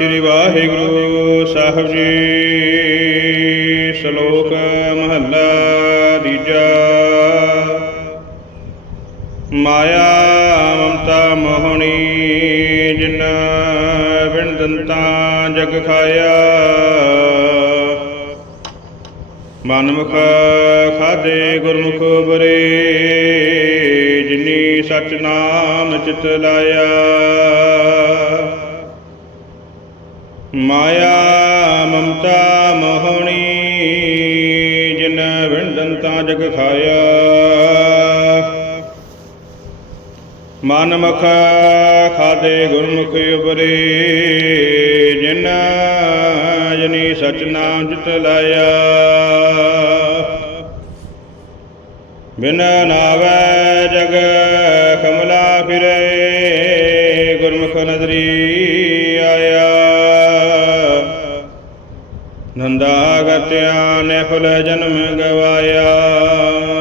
ਸ੍ਰੀ ਵਾਹਿਗੁਰੂ ਸਾਹਿਬ ਜੀ। ਸ਼ਲੋਕ ਮਹੱਲਾ ਤੀਜਾ। ਮਾਇਆ ਮਮਤਾ ਮੋਹਣੀ ਜਿਨ ਬਿਨ ਦੰਤਾ ਜਗ ਖਾਇਆ। ਮਨਮੁਖ ਖਾਦੇ ਗੁਰਮੁਖ ਬਰੇ, ਜਿਨੀ ਸਚ ਨਾਮ ਚਿਤ ਲਾਇਆ। ਮਾਇਆ ਮਮਤਾ ਮੋਹਣੀ ਜਿਨ ਵਿੰਡੰਤਾ ਜਗ ਖਾਇਆ। ਮਨ ਮਖ ਖਾਦੇ ਗੁਰਮੁਖ ਉਬਰੇ ਜਿਨ ਜਨੀ ਸਚ ਨਾਮ ਜਿਤ ਲਾਇਆ। ਬਿਨ ਨਾਵੈ ਜਗ ਕਮਲਾ ਫਿਰੇ, ਗੁਰਮੁਖ ਨਦਰੀ ਆਇਆ। ਨੰਦਾ ਗਤਿਆ ਜਨਮ ਗਵਾਇਆ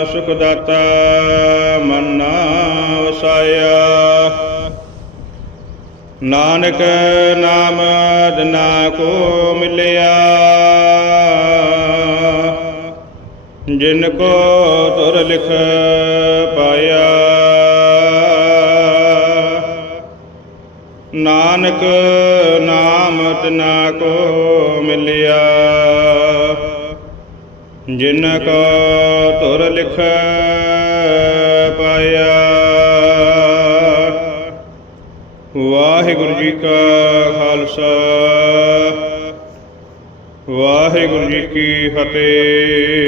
ਸੁਖ ਦਾਤਾ ਮਨਾ ਵਸਾਇਆ ਨਾਨਕ ਨਾਮ ਦਨਾ ਕੋ ਮਿਲਿਆ ਜਿਨ ਕੋ ਤੁਰ ਲਿਖ ਪਾਇਆ ਨਾਨਕ ਨਾਮ ਤਨਾ ਕੋ ਮਿਲਿਆ। ਜਿਨ ਕੋ ਤੁਰ ਲਿਖ ਪਾਇਆ। ਵਾਹਿਗੁਰੂ ਜੀ ਕਾ ਖਾਲਸਾ। ਵਾਹਿਗੁਰੂ ਜੀ ਕੀ ਫਤਿਹ।